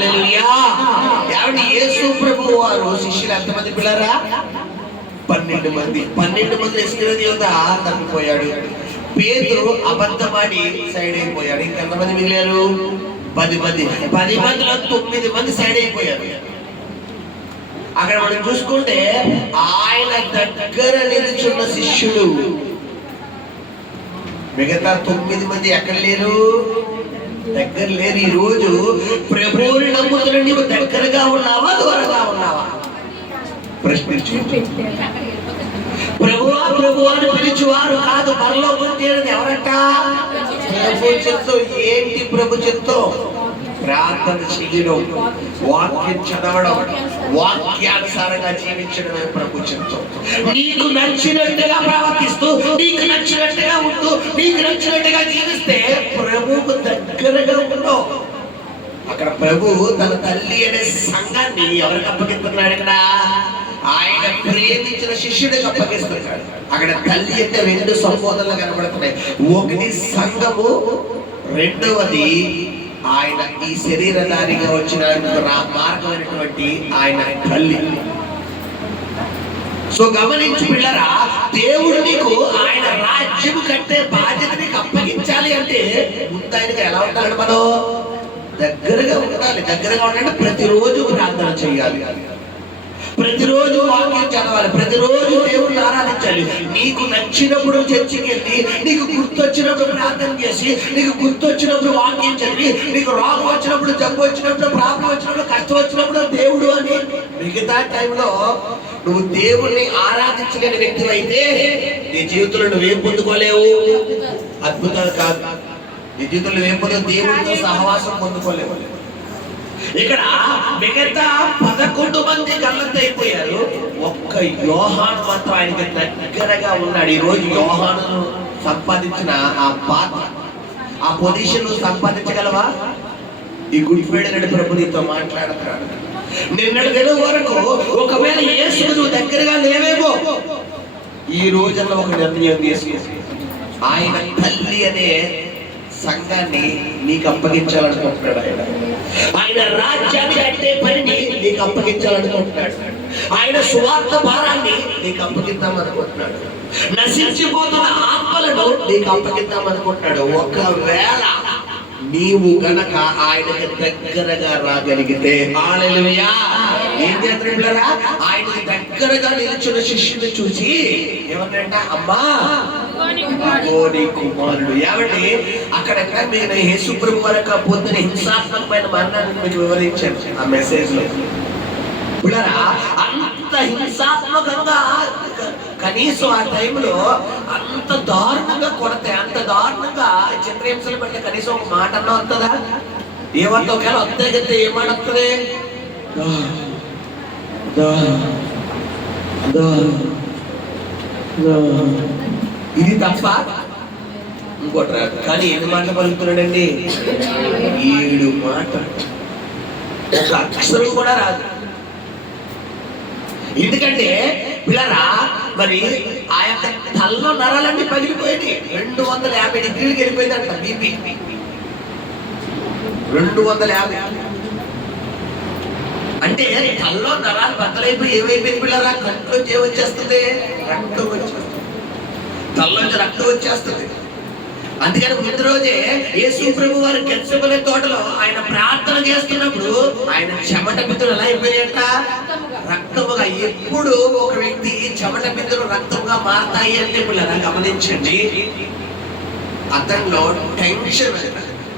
హల్లెలూయా. యేసు ప్రభు వారు శిష్యులు ఎంతమంది పిల్లరా? పన్నెండు మంది. పన్నెండు మంది ఇస్కరియోతు యోధ తప్పిపోయాడు పేతురు అబద్ధమాడి సైడ్ అయిపోయాడు ఇంకెంతమంది మిగిలారు? పది మంది. పది మందిలో తొమ్మిది మంది సైడ్ అయిపోయారు అక్కడ మనం చూసుకుంటే ఆయన దగ్గర నిలుచున్న శిష్యులు మిగతా తొమ్మిది మంది ఎక్కడ లేరు? దగ్గర లేని ఈ రోజు ప్రభువుని నమ్ముతున్న నీవు దగ్గరగా ఉన్నావా దూరంగా ఉన్నావా? ప్రశ్నించు. ప్రభువా ప్రభు అని పిలిచేవారు కాదు మరలో పొందేది ఎవరట? ప్రభు చిత్తం ఏంటి ప్రభు చిత్తం? ప్రార్థన చేయడం వాక్యం చదవడం వాక్యానుసారంగా జీవించడమే ప్రభు చెప్తాం నీకు నచ్చినట్టుగా ప్రవర్తిస్తూ నీకు నచ్చినట్టుగా ఉంటూ నీకు నచ్చినట్టుగా జీవిస్తే ప్రభువుకు దగ్గరగా ఉండవు అక్కడ ప్రభు తన తల్లి అనే సంఘాన్ని ఎవరికి అప్పగిస్తున్నాడు ఇక్కడ? ఆయన ప్రేమించిన శిష్యుడికి అప్పగిస్తున్నాడు. అక్కడ తల్లి అంటే రెండు సంబోధనలు కనబడుతున్నాయి. ఒకటి సంఘము రెండవది ఆయన ఈ శరీరధారిగా వచ్చిన మార్గమైనటువంటి ఆయన తల్లి. సో గమనించి పిల్లరా దేవుడు నీకు ఆయన రాజ్యం కట్టే బాధ్యత నీకు అప్పగించాలి అంటే ముందు ఆయనకి ఎలా ఉండాలి మనం? దగ్గరగా ఉండాలి. దగ్గరగా ఉండాలంటే ప్రతిరోజు ప్రార్థన చేయాలి. ప్రతిరోజు వాక్యం చదవాలి. ప్రతిరోజు దేవుడిని ఆరాధించాలి. నీకు నచ్చినప్పుడు చర్చికి వెళ్ళి నీకు గుర్తొచ్చినప్పుడు ప్రార్థన చేసి నీకు గుర్తొచ్చినప్పుడు వాక్యం చదివి నీకు రోగం వచ్చినప్పుడు జబ్బు వచ్చినప్పుడు ప్రాబ్లం వచ్చినప్పుడు కష్టం వచ్చినప్పుడు దేవుడు అని. మిగతా టైంలో నువ్వు దేవుణ్ణి ఆరాధించలేని వ్యక్తి అయితే నీ జీవితంలో నువ్వేం పొందుకోలేవు? అద్భుతాలు కాదు. నీ జీవితంలో ఏం పొందు దేవుడితో సహవాసం పొందుకోలేవు. ఇక్కడ మిగతా పదకొండు మంది గల్లంతైపోయారు ఒక్క యోహాను మాత్రం ఆయనకి దగ్గరగా ఉన్నాడు. ఈ రోజు యోహాను సంపాదించిన ఆ పాత్ర ఆ పొజిషన్ సంపాదించగలవా? ఈ గుడ్ ఫ్రైడే ప్రభు నీతో మాట్లాడుతున్నాడు నిన్నటి దినం వరకు ఒకవేళ యేసు నువ్వు దగ్గరగా లేవేమో ఈ రోజుల్లో ఒక నిర్ణయం తీసుకుని ఆయన తల్లి అనే సంఘాన్ని నీకు అప్పగించాలనుకుంటున్నాడు ఆయన. ఆయన రాజ్యాన్ని కట్టే పని నీకు అప్పగించాలనుకుంటున్నాడు ఆయన సువార్త భారాన్ని నీకు అప్పగిద్దామనుకుంటున్నాడు నశించిపోతున్న ఆత్మలను నీకు అప్పగిద్దామనుకుంటున్నాడు ఒకవేళ నీవు గనక ఆయనకి దగ్గరగా రాగలిగితే హల్లెలూయా. ఏం చేస్తాడు ఆయనకి దగ్గరగా నిలిచిన శిష్యుని చూసి ఏమన్నాడంట అమ్మా గోని కుమారుడు. ఏమండి? అక్కడ నేను యేసు వరకు పొందిన హింసాత్మకమైన మరణాన్ని మీకు వివరించాను ఆ మెసేజ్లో అంత హింసాత్మకంగా కనీసం ఆ టైంలో అంత దారుణంగా కొడతాయి అంత దారుణంగా చిత్రహింసలు పెడితే కనీసం ఒక మాట అన్నా వస్తుందా? ఏమంటే ఒకవేళ వస్తే కదా ఏ మాట వస్తుంది? ఇది తప్ప ఇంకోటి రాదు. కానీ ఎన్ని మాటలు పలుకుతున్నాడండి? ఏడు మాట ఒక అక్షరం కూడా రాదు. ఎందుకంటే పిల్లరా మరి ఆ యొక్క తల్లో నరాలన్నీ పగిలిపోయింది రెండు వందల యాభై డిగ్రీలకు వెళ్ళిపోయిందంట బీపీ. రెండు వందల యాభై. అంటే కల్లో నరాలు బద్దలైపోయి ఏమైపోయింది పిల్లరా? కంట్లోంచి ఏమొచ్చేస్తుంది రక్తం వచ్చేస్తుంది. తల్లోంచి రక్తం వచ్చేస్తుంది. అందుకని ముందు రోజే యేసు ప్రభు వారు గెచ్చబలే తోటలో ఆయన ప్రార్థన చేస్తున్నప్పుడు ఆయన చెమట బిందులు ఎలా అయిపోయాయట? రక్తముగా. ఎప్పుడు ఒక వ్యక్తి చెమట బిందులు రక్తంగా మారతాయి అంటే పిల్లరా గమనించండి? అతనిలో టెన్షన్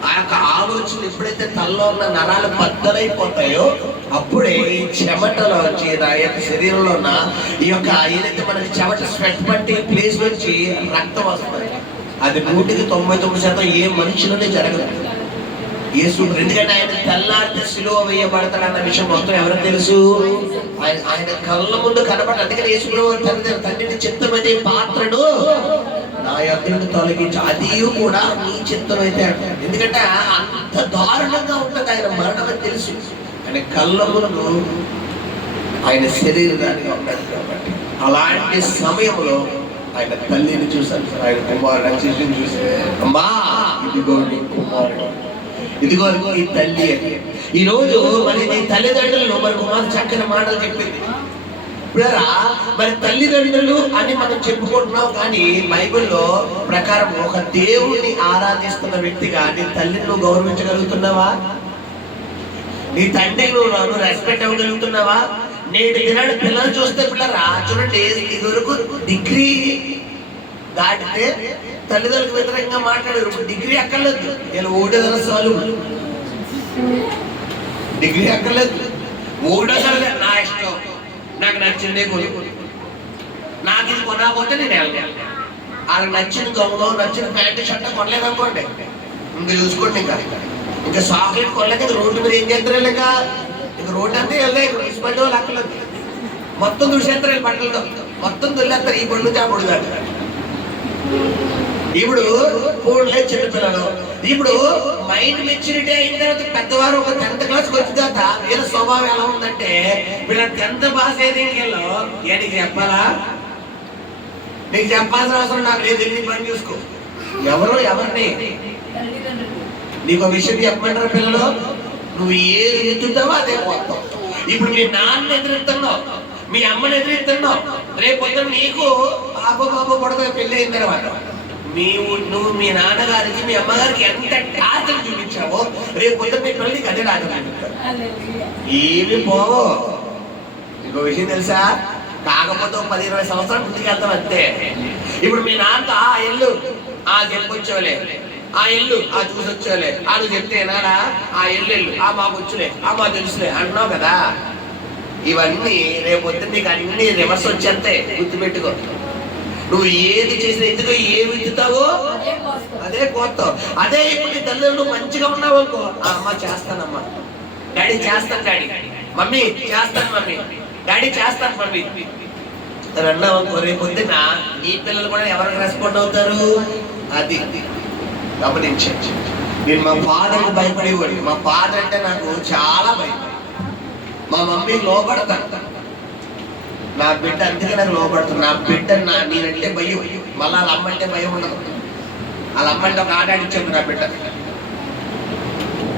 ఆ యొక్క ఆలోచన ఎప్పుడైతే తల్లో ఉన్న నరాలు బద్దలైపోతాయో అప్పుడే ఈ చెమటలో వచ్చి నా యొక్క శరీరంలో ఉన్న ఈ యొక్క ఏదైతే మనకి చెమట స్వెట్ పట్టి ప్లేస్ నుంచి రక్తం వస్తుంది. అది నూటికి తొంభై తొమ్మిది శాతం ఏ మనిషిలోనే జరగదు. యేసు ఎందుకంటే ఆయన తెల్లారితే సిలువ వేయబడతాడు అన్న విషయం మొత్తం ఎవరికి తెలుసు? ఆయన ఆయన కళ్ళ ముందు కనబడ అందుకని యేసు ప్రభు తండ్రి తండ్రిని చిత్తమైతే పాత్రడు నా యొక్క తొలగించి. అది కూడా నీ చిత్తం అయితే ఎందుకంటే అంత దారుణంగా ఉంటుంది ఆయన మరణం అని తెలుసు. ఆయన కళ్ళ ముందు ఆయన శరీరానికి ఉన్నాడు కాబట్టి అలాంటి సమయంలో ఆయన తల్లిని చూశాను ఆయన కుమారుడు శిష్యుని చూసి అమ్మా ఇదిగో నీ కుమారుడు. ఇదిగో ఇదిగో ఈ తల్లి అని. ఈ రోజు మరి నీ తల్లిదండ్రులను మరి కుమార్ చక్కని మాటలు చెప్పింది. పిల్లరా మరి తల్లిదండ్రులు అని మనం చెప్పుకుంటున్నాం కానీ బైబిల్లో ప్రకారం ఒక దేవుడిని ఆరాధిస్తున్న వ్యక్తిగా నీ తల్లిని నువ్వు గౌరవించగలుగుతున్నావా? నీ తండ్రిని నువ్వు రెస్పెక్ట్ అవ్వగలుగుతున్నావా? నేటి దినాడు పిల్లలు చూస్తే పిల్లరా చూడండి ఇదివరకు డిగ్రీ దాటితే తల్లిదండ్రులకు వ్యతిరేకంగా మాట్లాడారు ఇప్పుడు డిగ్రీ అక్కర్లేదు. నేను ఓటేదన సాలు డిగ్రీ అక్కర్లేదు. ఓటో చదివే నా ఇష్టం. నాకు నచ్చిందే కొను. నాకు ఇది కొనకపోతే నేను వెళ్ళాను. వాళ్ళకి నచ్చిన గౌలో నచ్చిన ప్యాంటు షర్ట్ కొనలేదు అనుకోండి ఇంకా చూసుకోండి ఇంకా. ఇంకా సాఫ్ట్వేర్ కొనలేక రోడ్డు మీద ఏం చేస్తారు ఇంకా రోడ్డు అంతా వెళ్ళే మున్సిపాలిటీ వాళ్ళు అక్కడ మొత్తం దుషేస్తారు వీళ్ళు బట్టలతో మొత్తం దొల్లేస్తారు ఈ పళ్ళు నుంచి ఆ దాకా ఇప్పుడు ఫోన్లే చిన్నపిల్లలు ఇప్పుడు మైండ్ మెచ్యూరిటీ అయిన తర్వాత పెద్దవారు ఒక టెన్త్ క్లాస్కి వచ్చిన తర్వాత వీళ్ళ స్వభావం ఎలా ఉందంటే వీళ్ళ టెన్త్ పాస్ అయితే వీళ్ళు నీకు చెప్పాలా? నీకు చెప్పాల్సిన అవసరం నాకు లేదు. వెళ్ళి పని చూసుకో. ఎవరు ఎవరిని? నీకు ఒక విషయం చెప్పమంటారు పిల్లలు? నువ్వు ఏది ఎత్తుతావో అదే పోతావు ఇప్పుడు మీ నాన్న ఎదురెత్తున్నావు మీ అమ్మని ఎదురెత్తున్నావు రేపు పొద్దున నీకు పాప పాప పడతావు పెళ్ళి అయిన తర్వాత నీవు నువ్వు మీ నాన్నగారికి మీ అమ్మగారికి ఎంత టార్చర్ చూపించావో రేపు పొద్దున మీ పిల్లలకి అదే టార్చర్ చూపిస్తారు ఏమి పోవో. ఇంకో విషయం తెలుసా? కాకపోతే పది ఇరవై సంవత్సరాలు ముందుకు వెళ్తాం అంతే. ఇప్పుడు మీ నాన్న ఆ ఇల్లు ఆ చెప్పొచ్చేవలే ఆ ఇల్లు ఆ చూసొచ్చేవలే ఆడు చెప్తే నాడా ఆ ఇల్లు ఇల్లు ఆ మాకు వచ్చులే ఆ మా తెలుసులే అంటున్నావు కదా. ఇవన్నీ రేపు పొద్దున్న నీకు అన్ని రివర్స్ వచ్చేస్తాయి. గుర్తుపెట్టుకో. నువ్వు ఏది చేసినా ఎందుకు ఏ విత్తుతావో అదే కోస్తావు. అదే ఇప్పుడు నీ తల్లిదండ్రులు మంచిగా ఉన్నావు అనుకో ఆ అమ్మ చేస్తానమ్మా. డాడీ చేస్తాను డాడీ. మమ్మీ చేస్తాను మమ్మీ. డాడీ చేస్తాను మమ్మీ. అని అన్నావు అనుకో రేపు నీ పిల్లలు కూడా ఎవరికి రెస్పాండ్ అవుతారు? అది. గమనించండి నేను మా ఫాదర్కి భయపడేవాడిని. మా ఫాదర్ అంటే నాకు చాలా భయం. మా మమ్మీ లోపడతాను నా బిడ్డ అందుకే నాకు లోపడుతుంది నా బిడ్డ నా నేనంటే భయం. మళ్ళీ వాళ్ళ అమ్మ అంటే భయం ఉండదు. వాళ్ళ అమ్మ అంటే ఒక ఆట ఆడించాడు నా బిడ్డ.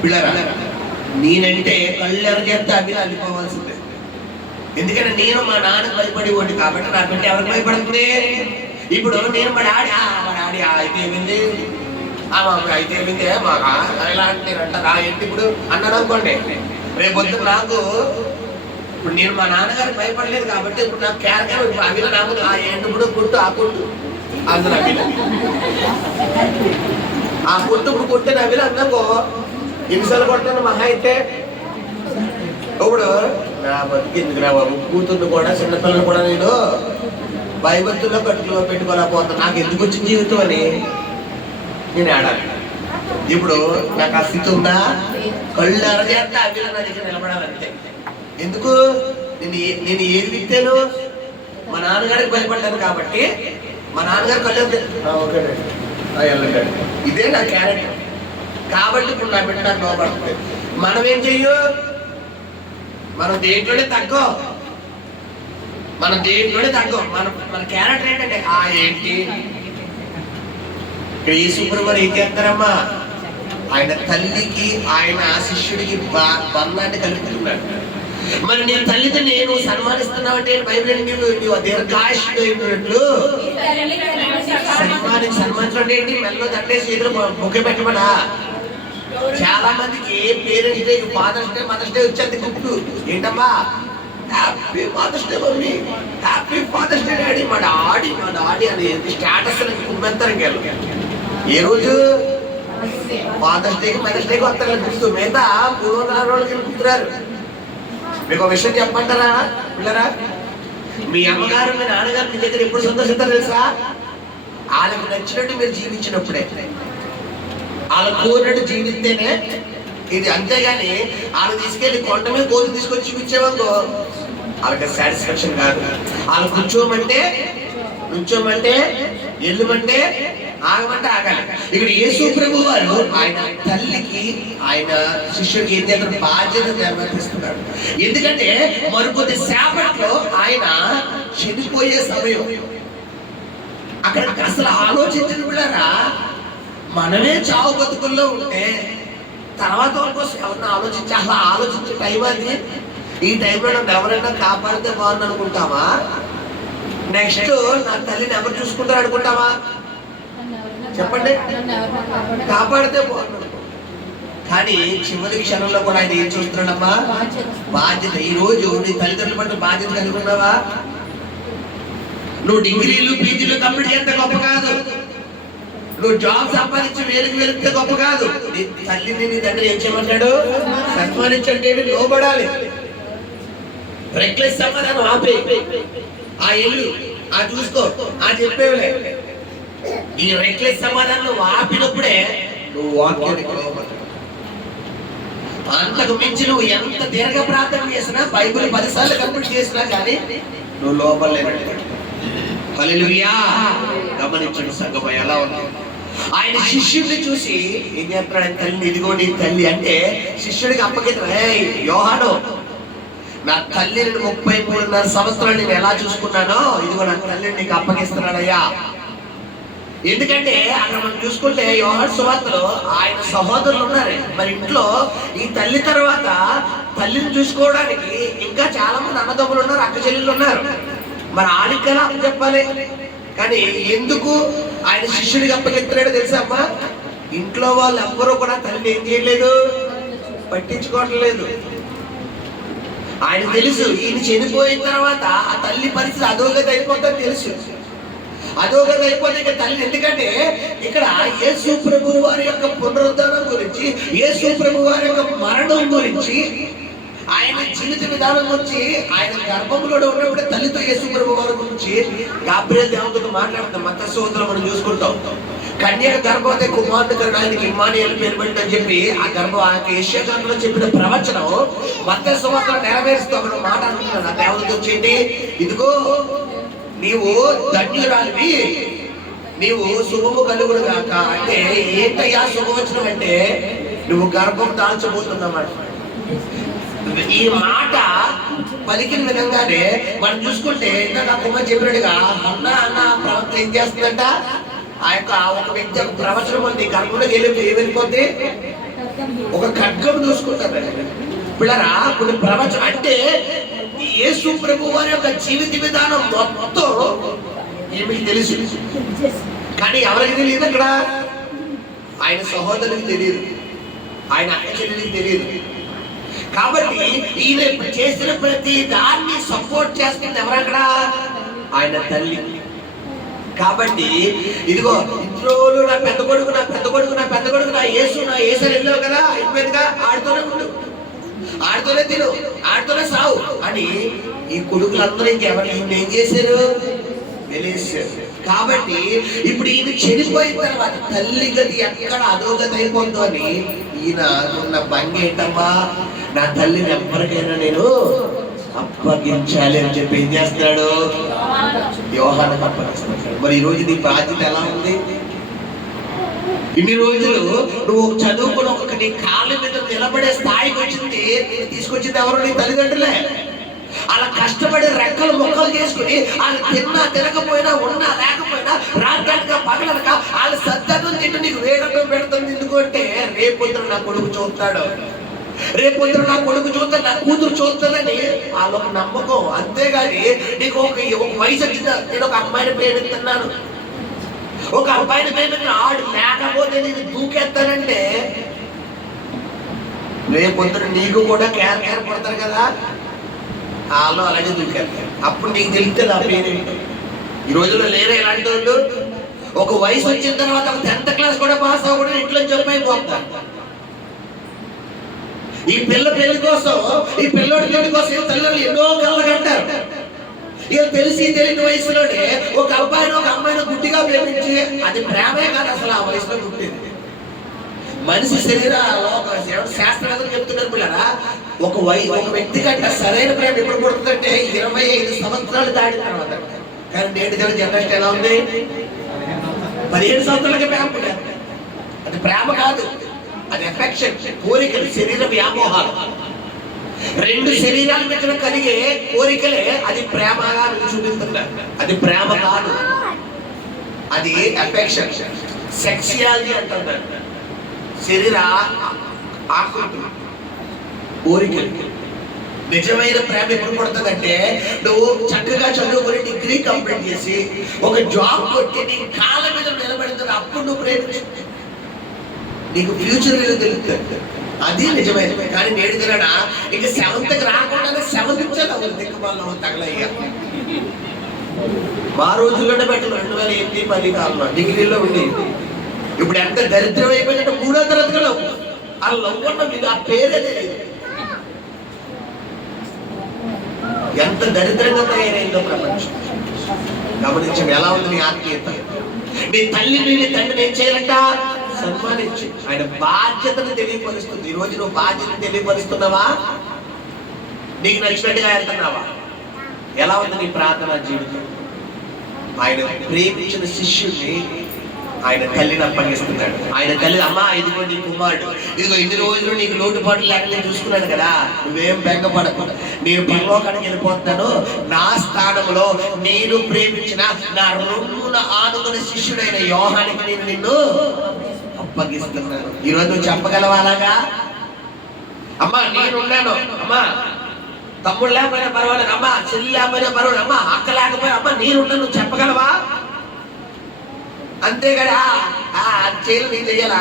పిల్లరా నేనంటే కళ్ళు ఎరగేస్తే అవి అల్లిపోవాల్సిందే. ఎందుకంటే నేను మా నాన్నకు భయపడేవాడిని కాబట్టి నా బిడ్డ ఎవరికి భయపడుతుంది? ఇప్పుడు నేను మా డాడీ ఆ, మా డాడీ ఆ, అయితే ఏమైంది ఆ, మా అయితే ఏమింది మాకు ఎలా అంటే నేను అంటారు ఆ ఏంటి ఇప్పుడు? అన్నాను అనుకోండి. రేపు వద్దు నాకు ఇప్పుడు నేను మా నాన్నగారికి భయపడలేదు కాబట్టి ఇప్పుడు నాకు క్యారెక్టర్ అవి నాకు ఆ ఏంటి ఇప్పుడు? కొట్టు ఆ కొట్టు. అందులో అవి ఆ కుట్టు ఇప్పుడు కొట్టే నవ్విలు అన్నకో హింసలు కొట్టాను మహా అయితే. ఇప్పుడు నా బతికి ఎందుకు రా బాబు? కూతుర్ని కూడా చిన్నపిల్లలు కూడా నేను భయభక్తుల్లో కట్టులో పెట్టుకోలేకపోతాను నాకు ఎందుకు వచ్చింది జీవితం అని? నేను ఆడాలి. ఇప్పుడు నాకు ఆ స్థితి ఉందా? కళ్ళు అరచేస్తే అవి నా దగ్గర నిలబడాలంతే. ఎందుకు? నేను నేను ఏది విత్తాను మా నాన్నగారికి భయపడ్డాను కాబట్టి మా నాన్నగారు కళ్ళు. ఇదే నా క్యారెక్టర్ కాబట్టి ఇప్పుడు నా బిడ్డ నాకు లోపడుతుంది మనం ఏం చెయ్యు? మనం దేంట్లోనే తగ్గం. మనం దేంట్లోనే తగ్గం. మన మన క్యారెక్టర్ ఏంటంటే ఆ ఏంటి? ఇక్కడ ఈ సుబ్రహ్మణ్యం ఏం చేస్తారమ్మా? ఆయన తల్లికి ఆయన శిష్యుడికి బంధాన్ని కలుపుతున్నాడు మరి నేను తల్లితో నేను సన్మానిస్తున్నావు అంటే బైబిల్ నీవు నీవు అయినట్లు సన్మాని సన్మానించడం ఏంటి? మెల్లో తట్టే ఎదురు బొక్క పెట్టమనా? చాలా మందికి parents day father's day mother's day వచ్చేది గుప్పు. ఏంటమ్మా? Happy father's day mummy. Happy father's day daddy. మా డాడీ మా డాడీ అనేది స్టేటస్ కుమ్మెంతారు ఇంకెళ్ళు ఏ రోజు ఫాదర్స్ డేకి మదర్స్ డేకి వస్తారు గుర్తు మిగతా పూర్వకాల వందల అరవై రోజులకి గుర్తురారు మీకు ఒక విషయం చెప్పంటారా పిల్లరా మీ అమ్మగారు మీ నాన్నగారు మీ దగ్గర ఎప్పుడు సంతోషిస్తారు తెలుసా? వాళ్ళకు నచ్చినట్టు మీరు జీవించినప్పుడే. వాళ్ళ కోరినట్టు జీవిస్తేనే ఇది అంతేగాని వాళ్ళు తీసుకెళ్ళి కొండ మీద కోరి తీసుకొచ్చి చూపించేవాళ్ళు వాళ్ళకి సాటిస్ఫాక్షన్ కాదు. వాళ్ళు కూర్చోమంటే కూర్చోమంటే ఎల్లుమంటే ఆగమంటే ఆగాలి. ఇక్కడ యేసు ప్రభు వారు ఆయన తల్లికి ఆయన శిష్యుడికి ఏం చేస్తారు? బాధ్యత నిర్వర్తిస్తున్నాడు ఎందుకంటే మరికొద్ది సేపట్లో ఆయన చనిపోయే సమయం. అక్కడ అసలు ఆలోచించిన కూడా మనమే చావు బతుకుల్లో ఉంటే తర్వాత వాళ్ళ కోసం ఎవరన్నా ఆలోచించి అసలు ఆలోచించే టైం అది? ఈ టైంలో నన్ను ఎవరైనా కాపాడితే బాగుంది నెక్స్ట్ నా తల్లిని ఎవరు చూసుకుంటారు అనుకుంటావా? చెప్పండి. కాపాడితే బాగుంది కానీ చివరి క్షణంలో కూడా ఆయన ఏం చూస్తున్నాడమ్మా? బాధ్యత. ఈ రోజు నీ తల్లిదండ్రుల పట్ల బాధ్యత కలిగి ఉన్నావా? నువ్వు డిగ్రీలు పీజీలు కంప్లీట్ చేస్తే గొప్ప కాదు. నువ్వు జాబ్ సంపాదించి వేలకు వెళ్తే గొప్ప కాదు. నీ తల్లిని నీ తండ్రి ఏం చేయమంటాడు? సన్మానించండి ఏమి లోబడాలి. రెక్లెస్ సమాధానం ఆపే. ఆ ఇల్లు ఆ చూసుకో. ఆ చెప్పేవలే. ఈ రెక్లెస్ సమాధానం ఆపినప్పుడే నువ్వు వాక్యానికి లోబడాలి అంతకు మించి నువ్వు ఎంత దీర్ఘ ప్రార్థన చేసినా బైబుల్ పదిసార్లు కంప్లీట్ చేసినా కానీ నువ్వు లోపలే గమనించండి సంగమ ఎలా ఉంది? ఆయన శిష్యుడిని చూసి ఏం చెప్తాడు ఆయన తల్లి ఇదిగో నీ తల్లి అంటే శిష్యుడికి అప్పగిత యోహాను నా తల్లిని ముప్పై మూడున్నర సంవత్సరాలు నేను ఎలా చూసుకున్నానో ఇదిగో నా తల్లిని నీకు అప్పగిస్తున్నాడయ్యా ఎందుకంటే అక్కడ మనం చూసుకుంటే యోహాన్ సువార్తలో ఆయన సహోదరులు ఉన్నారు. మరి ఇంట్లో ఈ తల్లి తర్వాత తల్లిని చూసుకోవడానికి ఇంకా చాలా మంది అన్నదమ్ములు ఉన్నారు అక్క చెల్లెళ్ళు ఉన్నారు. మరి ఆడికి అని చెప్పాలి? కానీ ఎందుకు ఆయన శిష్యుడికి అప్పగెత్తున్నాడో తెలుసామ్మా ఇంట్లో వాళ్ళు ఎవ్వరూ కూడా తల్లిని ఏం చేయలేదు పట్టించుకోవట్లేదు. ఆయన తెలుసు ఈయన చనిపోయిన తర్వాత ఆ తల్లి పరిస్థితి అదోగతి అయిపోతుందని తెలుసు. అధోగతి అయిపోతే ఇక తల్లి ఎందుకంటే ఇక్కడ యేసు ప్రభు వారి యొక్క పునరుద్ధరణ గురించి యేసు ప్రభు వారి యొక్క మరణం గురించి ఆయన జీవిత విధానం గురించి ఆయన గర్భంలో ఉన్నప్పుడే తల్లితో యేసు ప్రభు వారి గురించి గాబ్రియల్ దేవతతో మాట్లాడుతాం. మత సోదరులు మనం చూసుకుంటాం. కన్యక గర్భవతి కుమారుడు కన్నా ఆయనకి ఇమ్మానియల్ పేరు పెట్టని చెప్పి ఆ గర్భం ఆ యొక్క యెషయాగ్రంథంలో చెప్పిన ప్రవచనం మత సువార్తలు నెరవేరుస్తూ ఒక మాట అంటున్నాడు ఆ దేవుడితో వచ్చేయండి. ఇదిగో నీవు ధన్యురాలివి. నీవు శుభము కలుగుడు కాక అంటే ఏంటయ్యా శుభవచనం అంటే? నువ్వు గర్భం దాల్చబోతున్నమాట ఈ మాట పలికిన విధంగానే మనం చూసుకుంటే ఇందాక కుమార్ చెప్పినట్టుగా అన్న అన్న ప్రవక్త ఏం చేస్తుందంట? ఆ యొక్క ఒక వ్యక్తి ఒక ప్రవచనం ఉంది గర్భంలో వెళ్ళి ఏం వెళ్ళిపోతే ఒక ఖడ్గం చూసుకుంటారు పిల్లరా కొన్ని ప్రవచనం అంటే యేసు ప్రభు వారి యొక్క జీవిత విధానం మొత్తం ఏమి తెలుసు కానీ ఎవరికి తెలియదు అక్కడ? ఆయన సహోదరునికి తెలియదు. ఆయన అక్క తెలియదు. కాబట్టి ఈయన చేసిన ప్రతి దాన్ని సపోర్ట్ చేస్తుంది ఎవరక్కడ ఆయన తల్లి. కాబట్టి ఇదిగో ఇంట్లోలు నా పెద్ద కొడుకు నా పెద్ద కొడుకు నా పెద్ద కొడుకు నా యేసు నా యేసు వెళ్ళావు కదా? అయిపోయిందిగా? ఆడుతూనే ఉండు. ఆడితోనే తిను ఆడితోనే సావు. అని ఈ కొడుకులందరూ ఇంకెవరు? ఈయన ఏం చేశారు? కాబట్టి ఇప్పుడు ఈయన చనిపోయిన తర్వాత తల్లి గది ఎక్కడ అధోగతి అయిపోతుందో అని ఈయన ఉన్న భంగి ఏంటమ్మా? నా తల్లిని ఎవ్వరికైనా నేను అప్పగించాలి అని చెప్పి ఏం చేస్తున్నాడు? వ్యవహారానికి అప్పగిస్తున్నాడు. మరి ఈ రోజు నీ బాధ్యత ఎలా ఉంది? ఇన్ని రోజులు నువ్వు చదువుకుని ఒక నీ కాళ్ళ మీద నిలబడే స్థాయికి వచ్చింది నేను తీసుకొచ్చింది ఎవరు? నీ తల్లిదండ్రులే. అలా కష్టపడి రెక్కలు మొక్కలు చేసుకుని వాళ్ళు తిన్నా తినకపోయినా ఉన్నా లేకపోయినా రాత్రనక పగలనక వాళ్ళ సద్దన్నం తింటూ నీకు వేడటం పెడుతుంది ఎందుకంటే రేపొద్దున నా కొడుకు చూస్తాడు. రేపొద్దున నా కొడుకు చూస్తాడు నా కూతురు చూస్తుందని వాళ్ళ నమ్మకం. అంతేగాని నీకు ఒక ఒక వయసు వచ్చిందా నేను ఒక అమ్మాయిని ప్రేమిస్తున్నాను ఒక అబ్బాయిని ప్రేమించిన ఆడు లేకపోతే నేను దూకేస్తానంటే రేపొద్దున నీకు కూడా కేర్ కేర్ పడతారు కదా. వాళ్ళు అలాగే దూకేస్తారు. అప్పుడు నీకు తెలిస్తే నా పేరేంటి? ఈ రోజుల్లో లేరే ఇలాంటి వాళ్ళు. ఒక వయసు వచ్చిన తర్వాత ఒక టెన్త్ క్లాస్ కూడా పాస్ అవ్వకుండా ఇంట్లో చెప్పైపోతారు ఈ పిల్ల పెళ్ళి కోసం ఈ పిల్లోడి పెళ్ళి కోసం తల్లిదండ్రులు ఎన్నో కళ్ళ కట్టారు. ఇక తెలిసి తెలియని వయసులోనే ఒక అబ్బాయిని ఒక అమ్మాయిని గుడ్డిగా ప్రేమించి అది ప్రేమే కాదు అసలు ఆ వయసులో పుట్టింది. మనిషి శరీరాలు ఒక శాస్త్రవేత్తలు చెప్తున్నారు పిల్లరా ఒక వై ఒక వ్యక్తి కంటే సరైన ప్రేమ ఎప్పుడు పుడుతుందంటే ఇరవై ఐదు సంవత్సరాలు దాటిన తర్వాత. కానీ నేటి జన జనరేషన్ ఎలా ఉంది? పదిహేడు సంవత్సరాలకి ప్రేమ పుట్టారు అది ప్రేమ కాదు అది ఎఫెక్షన్ కోరికలు శరీర వ్యామోహాలు. రెండు శరీరాల మధ్యన కలిగే కోరికలే అది ప్రేమగా చూపిస్తున్నారు అది ప్రేమ కాదు. అది అఫెక్షన్ సెక్సియాలజీ అంటున్నారు శరీర ఆకృతులు కోరికలు. నిజమైన ప్రేమ ఎప్పుడు పుడుతుందంటే నువ్వు చక్కగా చదువుకొని డిగ్రీ కంప్లీట్ చేసి ఒక జాబ్ కొట్టి నీ కాళ్ళ మీద నిలబెడుతున్న అప్పుడు నువ్వు ప్రేమించు. నీకు ఫ్యూచర్ మీద తెలుస్తుంది? అది నిజమైనది కానీ నేడు తినడా? ఇక సెవెంత్కి రాకుండానే సెవెంత్ కూడా అవును దిక్కుమాలను తగలయ్యా. మా రోజుల్లోనే పెట్టిన రెండు వేల ఎనిమిది పది కాలంలో. డిగ్రీలో ఉండి ఇప్పుడు ఎంత దరిద్రం అయిపోయిందంటే మూడో తరగతి కూడా ఆ లవ్ మీద ఆ పేరే తెలియదు. ఎంత దరిద్రంగా తయారైందో ప్రపంచం. గమనించండి ఎలా ఉంది నీ ఆత్మీయత? నీ తల్లి నీ తండ్రి ఏం చేయాలంట? సన్మానించి. ఆయన బాధ్యతను తెలియపరుస్తుంది. ఈ రోజు నువ్వు బాధ్యతను తెలియపరుస్తున్నావా? నీకు నచ్చినట్టుగా వెళ్తున్నావా? ఎలా ఉంది నీ ప్రార్థన జీవితం? ఆయన ప్రేమించిన శిష్యుడిని ఆయన తల్లిని అప్పగిస్తున్నాడు. ఆయన తల్లి అమ్మా ఇదిగో నీ కుమారుడు. ఇదిగో ఇన్ని రోజులు నీకు లోటుపాటు లేకుండా చూసుకున్నాను కదా. నువ్వేం బెంగపడకు. నేను పరలోకానికి వెళ్ళిపోతున్నాను నా స్థానంలో నేను ప్రేమించిన నా రొమ్మున ఆనుకున్న శిష్యుడైన యోహానికి నేను నిన్ను అప్పగిస్తున్నారు ఈరోజు నువ్వు చెప్పగలవా అలాగా? అమ్మా నేనున్నాను. అమ్మా తమ్ముడు లేకపోయినా పర్వాలేదు. అమ్మా చెల్లి లేకపోయినా పర్వాలేదు. అమ్మా అక్క లేకపోయినా అమ్మా నేనున్నా నువ్వు చెప్పగలవా? అంతే కదా ఆ, అది చేయాలి నేను చెయ్యాలా?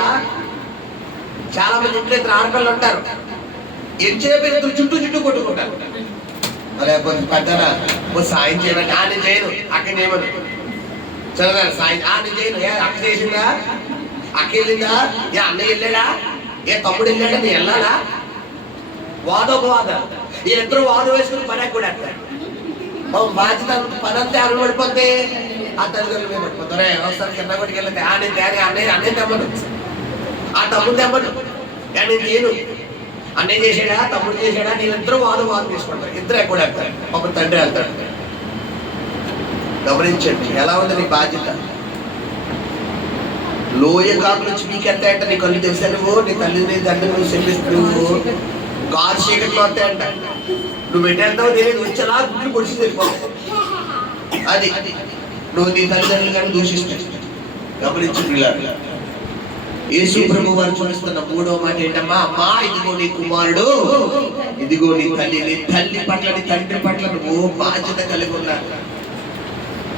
చాలా మంది ఇంట్లో ఇద్దరు ఆడపిల్లలు ఉంటారు. ఎంతసేపు ఇద్దరు చుట్టూ చుట్టూ కొట్టుకుంటారు. అరే కొంచెం పెద్దనా? ఓ సాయం చేయమని ఆ నేను చేయను. అక్కడ చేయమను. చదవరా సాయం ఆ నేను చేయను అక్క చేసిందా? అక్క వెళ్ళిందా ఏ అన్నయ్య వెళ్ళాడా ఏ తమ్ముడు వెళ్ళాడా నేను వెళ్ళాలా వాదోపవాద. ఈ ఇద్దరు వాదం వేసుకుని పని కూడా బాధ్యత పని అంతా ఎవరు పడిపోతే ఆ తల్లిదండ్రులు మీద పడిపోతారే ఒకసారి కింద కొట్టుకు వెళ్తే ఆ నేను తేని అన్నయ్య అన్నయ్య తెమ్మను ఆ తమ్ముడు తెమ్మను కానీ నేను అన్నయ్య చేశాడా? తమ్ముడు చేశాడా? నేను ఇద్దరు వాదం వాదం తీసుకుంటారు ఇద్దరు ఎక్కడ వెళ్తారు ఒక తండ్రి వెళ్తాడు. గమనించండి ఎలా ఉంది నీ బాధ్యత? లోయ కాకులు వచ్చి మీకెత్తాయంట నీ కళ్ళు తెలుసా నువ్వు? నీ తల్లిని తండ్రి నువ్వు చెల్లిస్తూ కారు చీకట్లో వస్తాయి వస్తాయంట నువ్వు పెట్టేస్తావు తెలియదు. వచ్చేలా గుడ్లు పొడిచి అది. నువ్వు నీ తల్లిదండ్రులు కానీ దూషిస్తావు గమనించు పిల్లలు యేసు ప్రభు వారు చూపిస్తున్న మూడో మాట ఏంటమ్మా? అమ్మా ఇదిగో నీ కుమారుడు. ఇదిగో నీ తల్లి. నీ తల్లి పట్ల నీ తండ్రి పట్ల నువ్వు బాధ్యత కలిగి ఉన్నావు.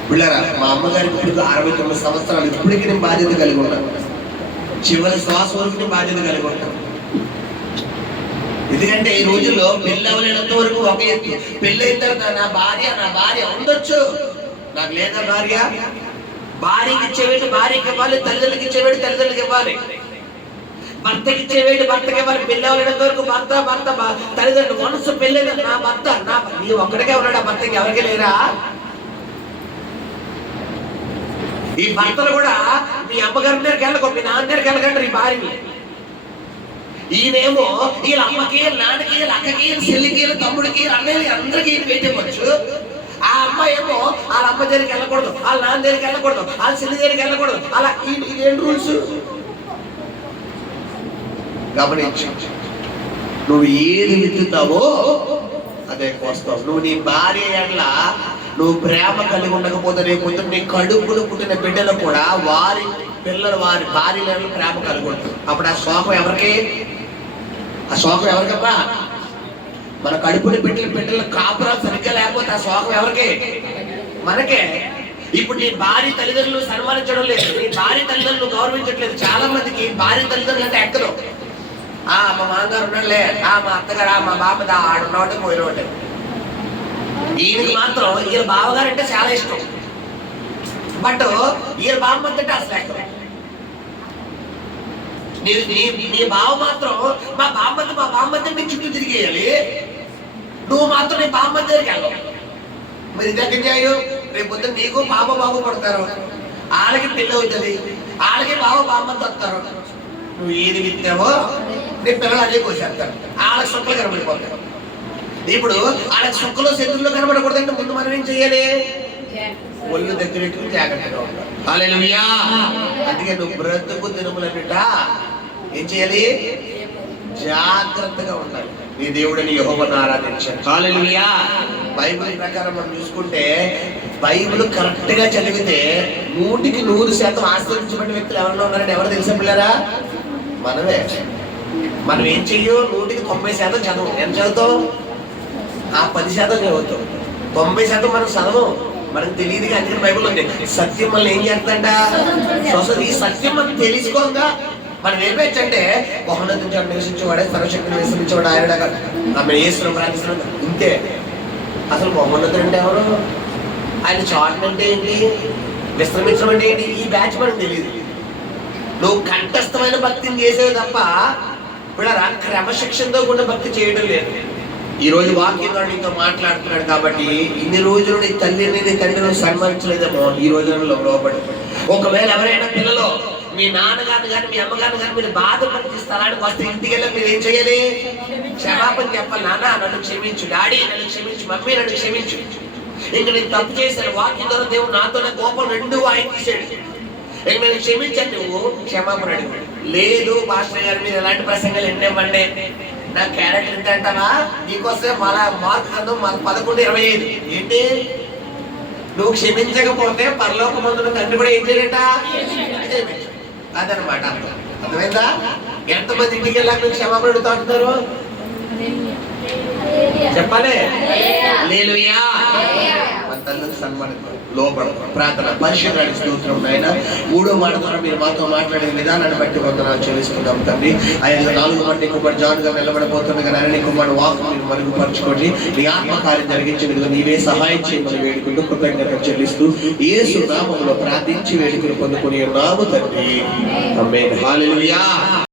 పిల్లరా మా అమ్మగారికి ఇప్పుడు అరవై తొమ్మిది సంవత్సరాలు ఇప్పటికీ నేను బాధ్యత కలిగి ఉన్నాను చివరి శ్వాస వరకు నేను బాధ్యత కలిగి ఉంటాను ఎందుకంటే ఈ రోజుల్లో పెళ్ళి అవ్వలేనంత వరకు ఒక ఎత్తు పెళ్ళి అయిన తర్వాత నా భార్య నా భార్య ఉండొచ్చు. నాకు లేదా భార్య? భార్యకి ఇచ్చేవేటి? భార్యకి ఇవ్వాలి తల్లిదండ్రులకి ఇచ్చేవేటి? తల్లిదండ్రులకి ఇవ్వాలి. భర్తకి ఇచ్చేవేటి? భర్తకి ఇవ్వాలి. పెళ్ళి అవ్వలేనంత వరకు భర్త భర్త తల్లిదండ్రులు మనసు పెళ్ళి నా భర్త నా నీ ఒక్కడికే ఉన్నాడు ఆ భర్తకి ఎవరికి లేరా? ఈ భర్తలు కూడా మీ అమ్మగారి దగ్గరికి వెళ్ళకు మీ నాన్న దగ్గరికి వెళ్ళకండి ఈ భార్యని. ఈయనేమో వీళ్ళ అమ్మకి నాన్నకి అక్కకి చెల్లికి తమ్ముడికి అన్నయ్య అందరికీ ఈయన ఆ అమ్మాయి ఏమో వాళ్ళ అమ్మ దగ్గరికి వెళ్ళకూడదు వాళ్ళ నాన్న దగ్గరికి వెళ్ళకూడదు వాళ్ళ చెల్లి దగ్గరికి వెళ్ళకూడదు. అలా ఇదేం రూల్స్. గమనించు నువ్వు ఏది విత్తుతావో అదే కోస్తావు. నువ్వు నీ భార్య ఎట్లా నువ్వు ప్రేమ కలిగి ఉండకపోతే రేపు పొద్దున్న నీ కడుపులు పుట్టిన బిడ్డలు కూడా వారి పిల్లలు వారి భార్యలను ప్రేమ కలిగి ఉంటారు అప్పుడు ఆ శోకం ఎవరికి? ఆ శోకం ఎవరికమ్మా మన కడుపుని పెట్టిన బిడ్డలు కాపురాలు సరిగ్గా లేకపోతే ఆ శోకం ఎవరికి? మనకే. ఇప్పుడు నీ భార్య తల్లిదండ్రులు సన్మానించడం లేదు. నీ భార్య తల్లిదండ్రులు గౌరవించట్లేదు. చాలా మందికి భార్య తల్లిదండ్రులు అంటే ఎక్కదు. ఆ మా మామగారు ఉన్నాడులే. ఆ మా అత్తగారు ఆ మా బాప దా ఆడున్నోటే పోయినోటే ఈయనకి మాత్రం ఈయన బావగారు అంటే చాలా ఇష్టం. బట్ ఈయన బామ్మ అంటే అసలు ఎక్కదు నీ బావ మాత్రం మా బామ్మది మా బామ్మది నీ చుట్టూ తిరిగేయాలి. నువ్వు మాత్రం నీ బామ్మ దగ్గరికి వెళ్ళవు. మరి ఇది చేయు రేపు పొద్దున్న నీకు బాబ బాబు పడతారు వాళ్ళకి పెళ్ళి అవుతుంది. వాళ్ళకి బావ బామ్మ వస్తారు. నువ్వు ఏది విత్తావో నీ పిల్లలు అదే కోసేస్తారు. వాళ్ళకి సుక్కలు కనబడిపోతారు ఇప్పుడు వాళ్ళకి సుక్కలు శత్రువులు కనబడకూడదంటే ముందు మనం ఏం చేయాలి? ఒళ్ళు దగ్గరెట్టుకుని జాగ్రత్తగా ఉండాలి. అందుకే నువ్వు బ్రతుకు దినములన్నిట ఏం చేయాలి? జాగ్రత్తగా ఉండాలి. నీ దేవుడిని యెహోవాను ఆరాధించాలి. బైబిల్ ప్రకారం మనం చూసుకుంటే బైబిల్ కరెక్ట్గా చదివితే నూటికి నూరు శాతం ఆశ్రయించబడిన వ్యక్తులు ఎవరైనా ఉన్నారంటే ఎవరు తెలుసా పిల్లరా? మనమే. మనం ఏం చెయ్యో? నూటికి తొంభై శాతం చదవం. ఎంత చదువుతాం ఆ పది శాతం చదువుతాం తొంభై శాతం మనం చదవం మనకు తెలియదు అందుకని బైబుల్ ఉంది. సత్యం మనల్ని ఏం చేస్తుందంట? స్వస్థ ఈ సత్యం మనం తెలుసుకోగా మనం ఏం అంటే బహుమతి నివసించేవాడే సర్వశక్తిని నివసించేవాడు ఆయన ఆమె ఏసులు ప్రార్థిస్తున్నాం ఇంతే. అసలు బహుమతుడు అంటే ఎవరు? ఆయన చాట్ అంటే ఏంటి? విశ్రమించడం అంటే ఏంటి? ఈ బ్యాచ్ మనకు తెలియదు నువ్వు కంఠస్థమైన భక్తిని చేసేవి తప్ప ఇప్పుడు క్రమశిక్షణతో కూడా భక్తి చేయడం లేదు. ఈ రోజు వాక్యంలో నీతో మాట్లాడుతున్నాడు కాబట్టి ఇన్ని రోజులు నీ తల్లిని నీ తండ్రిని సన్మానించలేదేమో ఈ రోజులలో లోపడి ఒకవేళ ఎవరైనా పిల్లలు మీ నాన్నగారిని కానీ మీ అమ్మగారిని కానీ మీరు బాధపడి స్థలానికి వస్తే ఇంటికి వెళ్ళి మీరు ఏం చేయాలి? క్షమాపణ చెప్పాలి. నాన్న నన్ను క్షమించు. డాడీ నన్ను క్షమించు. మమ్మీ నన్ను క్షమించు. ఇంక నేను తప్పు చేశాను. వాక్యం ద్వారా దేవుడు నాతో నా కోపం రెండు ఆయన తీసాడు ఇంక నేను క్షమించాను నువ్వు. క్షమాపణ అడిగాడు. లేదు పాస్టర్ గారు మీరు ఎలాంటి ప్రసంగాలు ఎన్నేవ్వండి నా క్యారెక్టర్ ఎంత అంటావా? నీకోసమే మన మార్క్ అందం మన పదకొండు ఇరవై ఐదు. ఏంటి? నువ్వు క్షమించకపోతే పరలోక మందున తండ్రి కూడా ఏం చేయలేట. అదనమాట అర్థం. అర్థమైందా? ఎంతమంది ఇంటికి వెళ్ళాక నువ్వు క్షమాపణ అడుగుతా అంటున్నారు? చెప్పాలి? లేలుయా మన సన్మానం లోపల ప్రార్థన పరిశుద్ధ స్తోత్రం నాయన. మూడో మాట ద్వారా మీరు మాతో మాట్లాడే విధానాన్ని బట్టి వందనాలు చెల్లిస్తున్నాం తండ్రి. ఆయన నాలుగు మంది కుమార్ జాన్గా నిలబడబోతుంది కదా అరణ్య కుమార్ వాక్ మీరు మరుగుపరచుకోండి. నీ ఆత్మకార్యం జరిగించిన నీవే సహాయం చేయమని వేడుకుంటూ కృతజ్ఞత చెల్లిస్తూ యేసు నామములో ప్రార్థించి వేడుకలు పొందుకుని నాము తండ్రి. అమ్మే